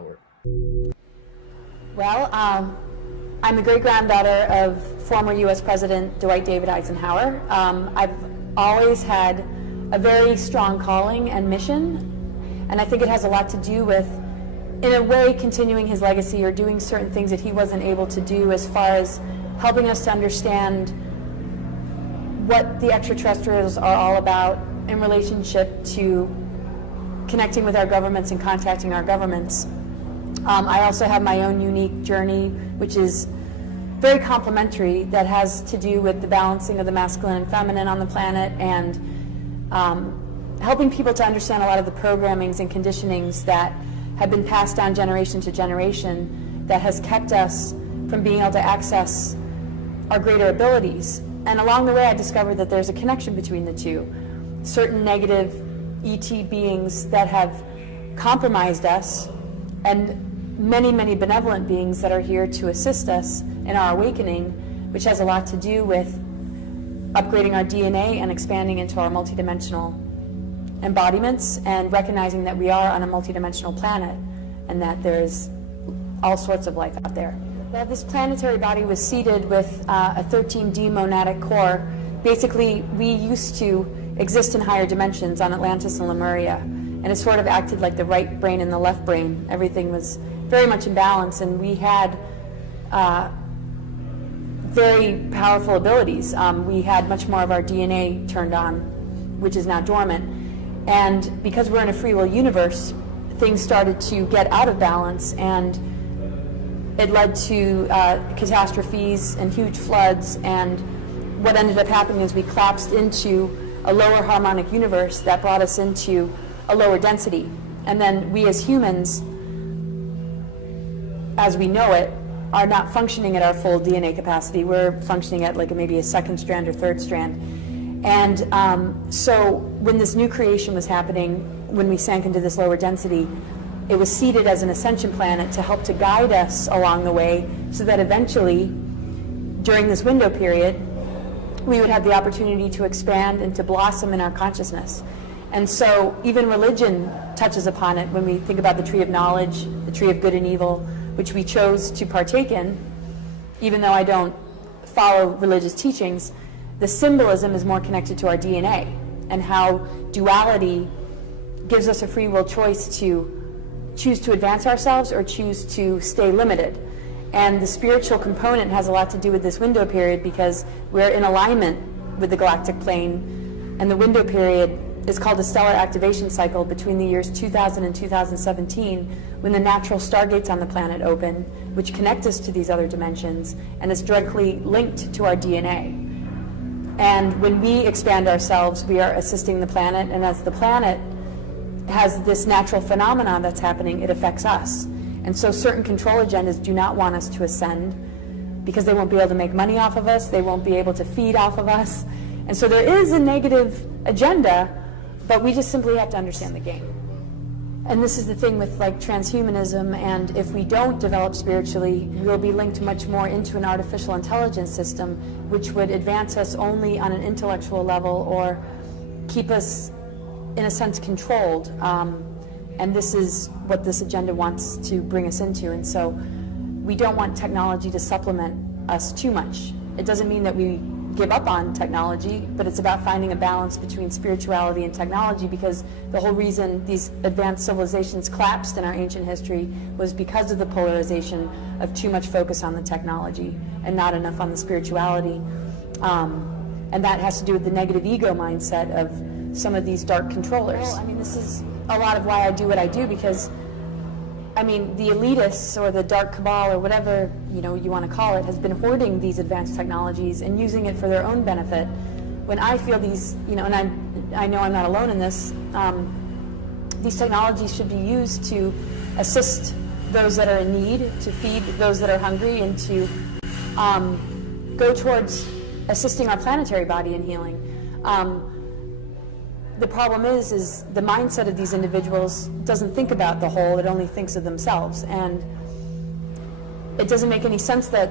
Eisenhower? Well, I'm the great-granddaughter of former U.S. President Dwight David Eisenhower. I've always had a very strong calling and mission, and I think it has a lot to do with, in a way, continuing his legacy or doing certain things that he wasn't able to do as far as helping us to understand what the extraterrestrials are all about in relationship to connecting with our governments and contacting our governments. I also have my own unique journey, which is very complementary, that has to do with the balancing of the masculine and feminine on the planet, and helping people to understand a lot of the programmings and conditionings that have been passed down generation to generation that has kept us from being able to access our greater abilities. And along the way, I discovered that there's a connection between the two. Certain negative ET beings that have compromised us, and many, many benevolent beings that are here to assist us in our awakening, which has a lot to do with upgrading our DNA and expanding into our multidimensional embodiments, and recognizing that we are on a multidimensional planet and that there's all sorts of life out there. Well, this planetary body was seeded with a 13D monadic core. Basically, we used to exist in higher dimensions on Atlantis and Lemuria, and it sort of acted like the right brain and the left brain. Everything was very much in balance, and we had very powerful abilities. We had much more of our DNA turned on, which is now dormant. And because we're in a free will universe, things started to get out of balance, and it led to catastrophes and huge floods. And what ended up happening is we collapsed into a lower harmonic universe that brought us into a lower density. And then we as humans, as we know it, are not functioning at our full DNA capacity. We're functioning at like maybe a second strand or third strand. And so when this new creation was happening, when we sank into this lower density, it was seeded as an ascension planet to help to guide us along the way, so that eventually, during this window period, we would have the opportunity to expand and to blossom in our consciousness. And so even religion touches upon it when we think about the tree of knowledge, the tree of good and evil, which we chose to partake in. Even though I don't follow religious teachings, the symbolism is more connected to our DNA, and how duality gives us a free will choice to choose to advance ourselves or choose to stay limited. And the spiritual component has a lot to do with this window period, because we're in alignment with the galactic plane, and the window period is called a stellar activation cycle between the years 2000 and 2017, when the natural stargates on the planet open, which connect us to these other dimensions, and it's directly linked to our DNA. And when we expand ourselves, we are assisting the planet, and as the planet has this natural phenomenon that's happening, it affects us. And so certain control agendas do not want us to ascend, because they won't be able to make money off of us, they won't be able to feed off of us. And so there is a negative agenda, but we just simply have to understand the game. And this is the thing with like transhumanism, and if we don't develop spiritually, we'll be linked much more into an artificial intelligence system, which would advance us only on an intellectual level, or keep us, in a sense, controlled. And this is what this agenda wants to bring us into. And so we don't want technology to supplement us too much. It doesn't mean that we give up on technology, but it's about finding a balance between spirituality and technology, because the whole reason these advanced civilizations collapsed in our ancient history was because of the polarization of too much focus on the technology and not enough on the spirituality. And that has to do with the negative ego mindset of some of these dark controllers. Well, I mean, this is a lot of why I do what I do, because I mean, the elitists or the dark cabal or whatever you want to call it has been hoarding these advanced technologies and using it for their own benefit. When I feel these, and I know I'm not alone in this, these technologies should be used to assist those that are in need, to feed those that are hungry, and to go towards assisting our planetary body in healing. The problem is the mindset of these individuals doesn't think about the whole, it only thinks of themselves. And it doesn't make any sense that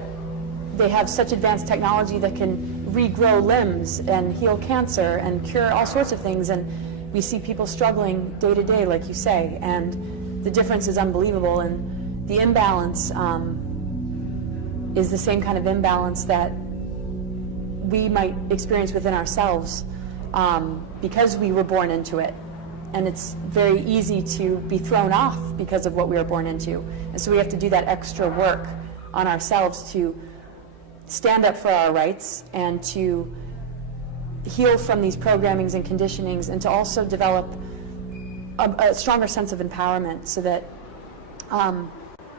they have such advanced technology that can regrow limbs and heal cancer and cure all sorts of things. And we see people struggling day to day, like you say. And the difference is unbelievable, and the imbalance is the same kind of imbalance that we might experience within ourselves because we were born into it. And it's very easy to be thrown off because of what we were born into. And so we have to do that extra work on ourselves to stand up for our rights and to heal from these programmings and conditionings, and to also develop a stronger sense of empowerment so that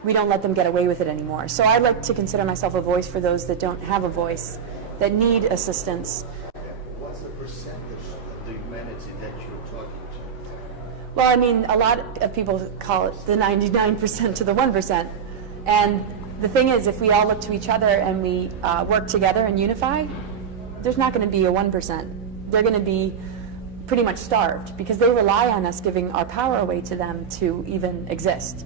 we don't let them get away with it anymore. So I like to consider myself a voice for those that don't have a voice, that need assistance. What's the percentage of the humanity that you're talking to? Well, I mean, a lot of people call it the 99% to the 1%. And the thing is, if we all look to each other and we work together and unify, there's not going to be a 1%. They're going to be pretty much starved because they rely on us giving our power away to them to even exist.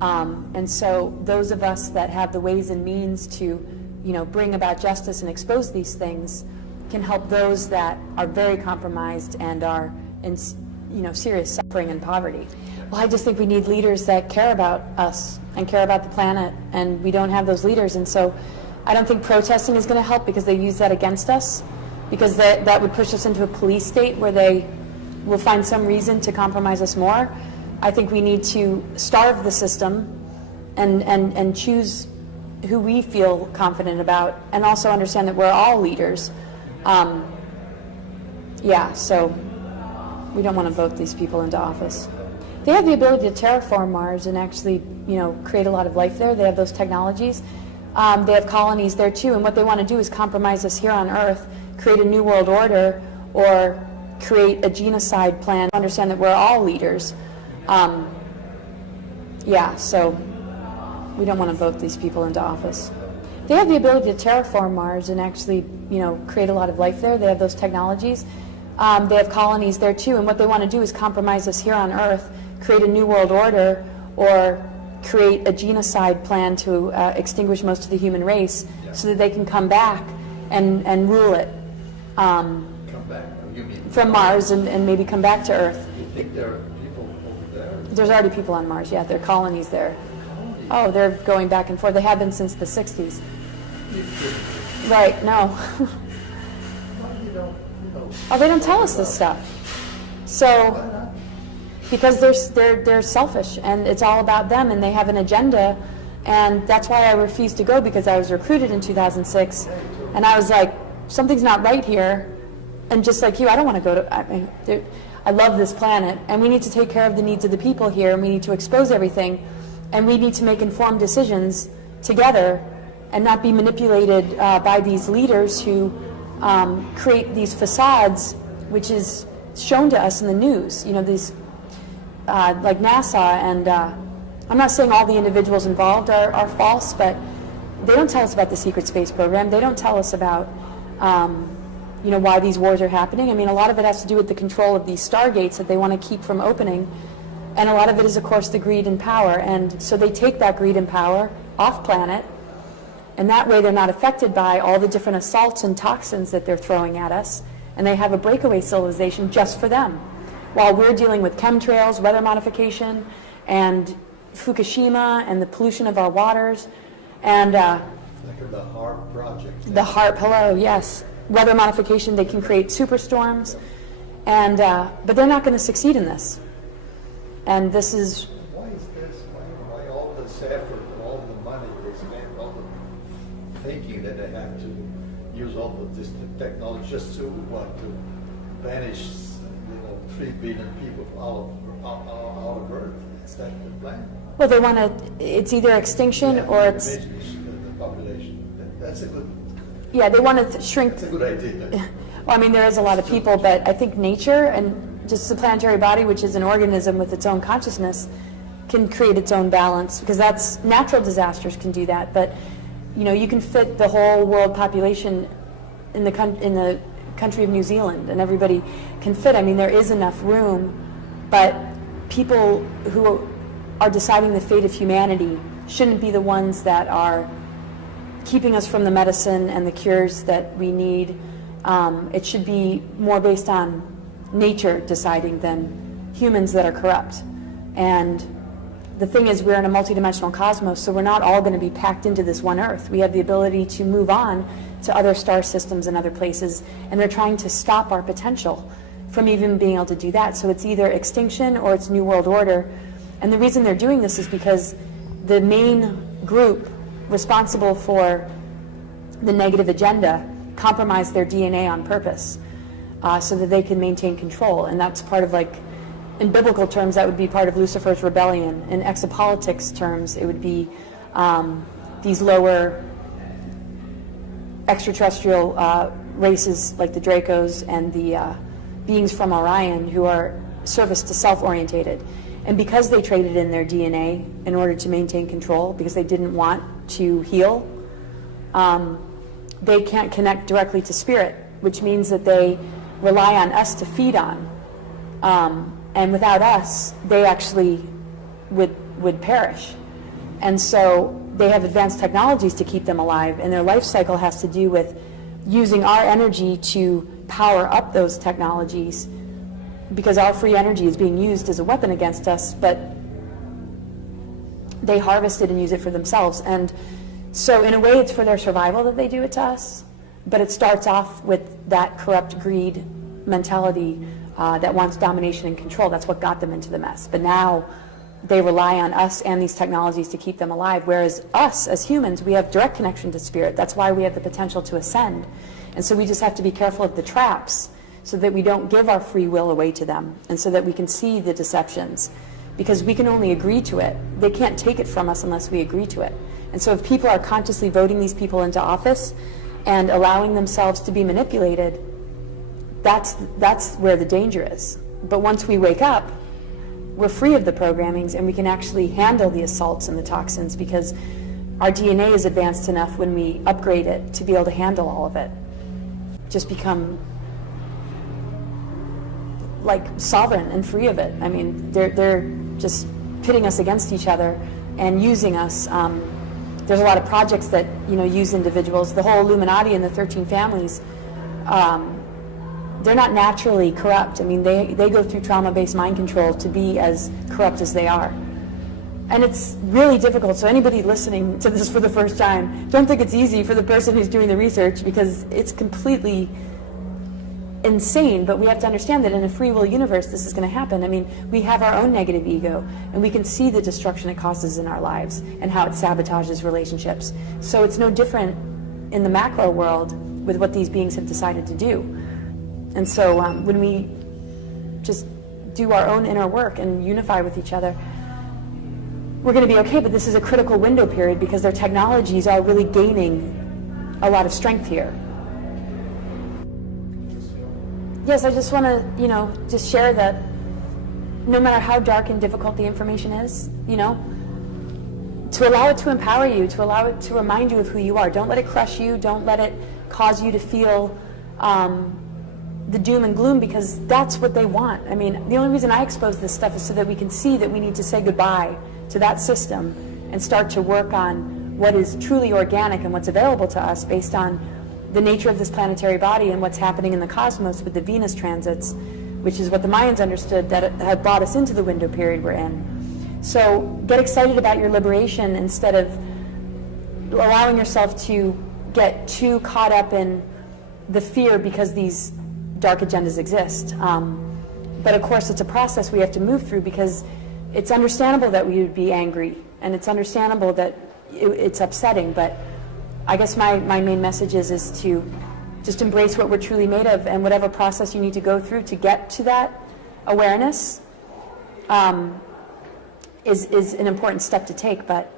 And so those of us that have the ways and means to, bring about justice and expose these things can help those that are very compromised and are in, serious suffering and poverty. Well, I just think we need leaders that care about us and care about the planet, and we don't have those leaders. And so I don't think protesting is going to help because they use that against us, because that would push us into a police state where they will find some reason to compromise us more. I think we need to starve the system and choose who we feel confident about, and also understand that we're all leaders. So we don't want to vote these people into office. They have the ability to terraform Mars and actually, create a lot of life there. They have those technologies. They have colonies there too, and what they want to do is compromise us here on Earth, create a new world order, or create a genocide plan. Understand that we're all leaders. So we don't want to vote these people into office. They have the ability to terraform Mars and actually, create a lot of life there. They have those technologies. They have colonies there too, and what they want to do is compromise us here on Earth, create a new world order, or create a genocide plan to extinguish most of the human race, so that they can come back and rule it. Come back? You mean from Mars and maybe come back to Earth. You think there are people over there? There's already people on Mars, yeah. There are colonies there. Oh, they're going back and forth. They have been since the 60s. Right, no. Oh, they don't tell us this stuff. So, because they're selfish, and it's all about them, and they have an agenda, and that's why I refused to go, because I was recruited in 2006, and I was like, something's not right here, and just like you, I don't want to go to, I love this planet, and we need to take care of the needs of the people here, and we need to expose everything, and we need to make informed decisions together, and not be manipulated by these leaders who create these facades, which is shown to us in the news, these like NASA, and I'm not saying all the individuals involved are false, but they don't tell us about the secret space program. They don't tell us about why these wars are happening. I mean, a lot of it has to do with the control of these stargates that they want to keep from opening, and a lot of it is, of course, the greed and power. And so they take that greed and power off planet, and that way they're not affected by all the different assaults and toxins that they're throwing at us, and they have a breakaway civilization just for them, while we're dealing with chemtrails, weather modification, and Fukushima, and the pollution of our waters, and like the HARP project. The HARP, hello, yes. Weather modification, they can create superstorms, and but they're not going to succeed in this. And this is... Why is this? Why all this effort, all the money they spend, all the thinking that they have to use all of this technology just to banish 3 billion people out of Earth? Is that the plan? Well, they want to, it's either extinction or it's... The population. That's a good... Yeah, they want to shrink... That's a good idea. Well, I mean, there is a lot of people, but I think nature and just the planetary body, which is an organism with its own consciousness, can create its own balance, because that's... Natural disasters can do that, but, you can fit the whole world population in the country of New Zealand, and everybody can fit. I mean, there is enough room, but people who are deciding the fate of humanity shouldn't be the ones that are keeping us from the medicine and the cures that we need. It should be more based on nature deciding than humans that are corrupt. And the thing is, we're in a multidimensional cosmos, so we're not all going to be packed into this one Earth. We have the ability to move on to other star systems and other places, and they're trying to stop our potential from even being able to do that. So it's either extinction or it's New World Order. And the reason they're doing this is because the main group responsible for the negative agenda compromised their DNA on purpose, so that they can maintain control. And that's part of, like, in biblical terms, that would be part of Lucifer's rebellion. In exopolitics terms, it would be these lower extraterrestrial races like the Dracos and the beings from Orion, who are service to self-orientated. And because they traded in their DNA in order to maintain control, because they didn't want to heal, they can't connect directly to spirit, which means that they rely on us to feed on. And without us, they actually would perish. And so they have advanced technologies to keep them alive, and their life cycle has to do with using our energy to power up those technologies, because our free energy is being used as a weapon against us, but they harvest it and use it for themselves. And so in a way, it's for their survival that they do it to us, but it starts off with that corrupt greed mentality that wants domination and control. That's what got them into the mess. But now they rely on us and these technologies to keep them alive, whereas us as humans, we have direct connection to spirit. That's why we have the potential to ascend. And so we just have to be careful of the traps so that we don't give our free will away to them, and so that we can see the deceptions, because we can only agree to it. They can't take it from us unless we agree to it. And so if people are consciously voting these people into office and allowing themselves to be manipulated, that's where the danger is. But once we wake up, we're free of the programmings, and we can actually handle the assaults and the toxins, because our DNA is advanced enough when we upgrade it to be able to handle all of it. Just become like sovereign and free of it. I mean, they're just pitting us against each other and using us. There's a lot of projects that use individuals. The whole Illuminati and the 13 families, they're not naturally corrupt. I mean, they go through trauma-based mind control to be as corrupt as they are. And it's really difficult. So anybody listening to this for the first time, don't think it's easy for the person who's doing the research, because it's completely insane. But we have to understand that in a free will universe, this is going to happen. I mean, we have our own negative ego, and we can see the destruction it causes in our lives and how it sabotages relationships. So it's no different in the macro world with what these beings have decided to do. And so when we just do our own inner work and unify with each other, we're going to be okay. But this is a critical window period, because their technologies are really gaining a lot of strength here. Yes, I just want to, just share that no matter how dark and difficult the information is, to allow it to empower you, to allow it to remind you of who you are. Don't let it crush you. Don't let it cause you to feel the doom and gloom, because that's what they want. I mean, the only reason I expose this stuff is so that we can see that we need to say goodbye to that system and start to work on what is truly organic and what's available to us based on the nature of this planetary body and what's happening in the cosmos with the Venus transits, which is what the Mayans understood that had brought us into the window period we're in. So get excited about your liberation instead of allowing yourself to get too caught up in the fear because these dark agendas exist. But of course, it's a process we have to move through, because it's understandable that we would be angry, and it's understandable that it's upsetting, but I guess my main message is to just embrace what we're truly made of, and whatever process you need to go through to get to that awareness is an important step to take. But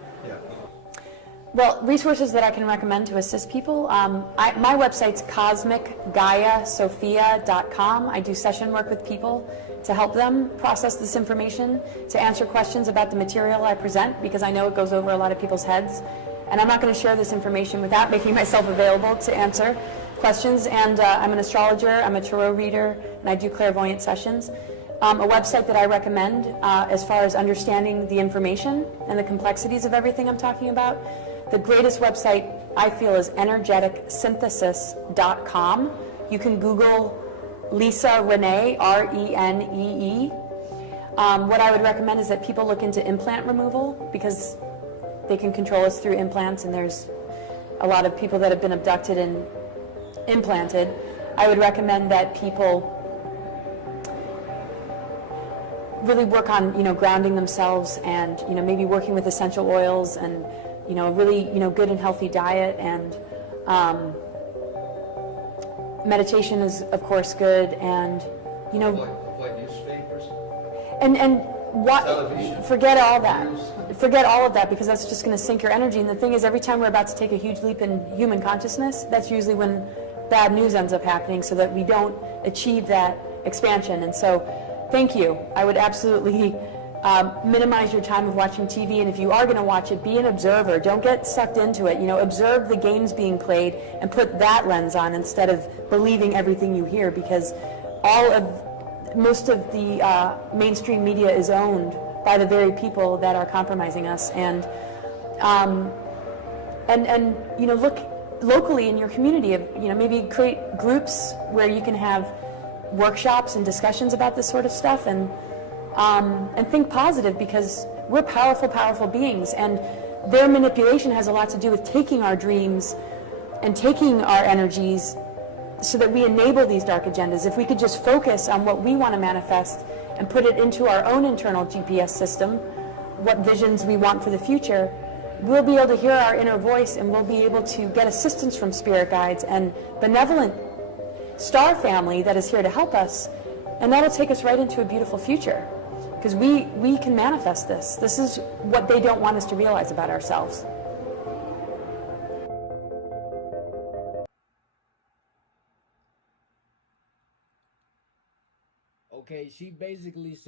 well, resources that I can recommend to assist people, my website's cosmicgaiasophia.com. I do session work with people to help them process this information, to answer questions about the material I present, because I know it goes over a lot of people's heads. And I'm not going to share this information without making myself available to answer questions. And I'm an astrologer, I'm a tarot reader, and I do clairvoyant sessions. A website that I recommend as far as understanding the information and the complexities of everything I'm talking about, the greatest website I feel is energeticsynthesis.com. You can Google Lisa Renee, R-E-N-E-E. What I would recommend is that people look into implant removal, because they can control us through implants, and there's a lot of people that have been abducted and implanted. I would recommend that people really work on, grounding themselves, and, maybe working with essential oils, and, really, good and healthy diet, and meditation is, of course, good, and, Avoid newspapers. and what, Television. forget all that. News. Forget all of that, because that's just going to sink your energy. And the thing is, every time we're about to take a huge leap in human consciousness, that's usually when bad news ends up happening, so that we don't achieve that expansion. And so, thank you. I would absolutely minimize your time of watching TV, and if you are going to watch it, be an observer. Don't get sucked into it. Observe the games being played and put that lens on instead of believing everything you hear, because most of the mainstream media is owned by the very people that are compromising us. And look locally in your community. Maybe create groups where you can have workshops and discussions about this sort of stuff, and think positive, because we're powerful beings, and their manipulation has a lot to do with taking our dreams and taking our energies so that we enable these dark agendas. If we could just focus on what we want to manifest and put it into our own internal GPS system, what visions we want for the future, we'll be able to hear our inner voice, and we'll be able to get assistance from spirit guides and benevolent star family that is here to help us, and that'll take us right into a beautiful future, because we can manifest this. This is what they don't want us to realize about ourselves. Okay, she basically said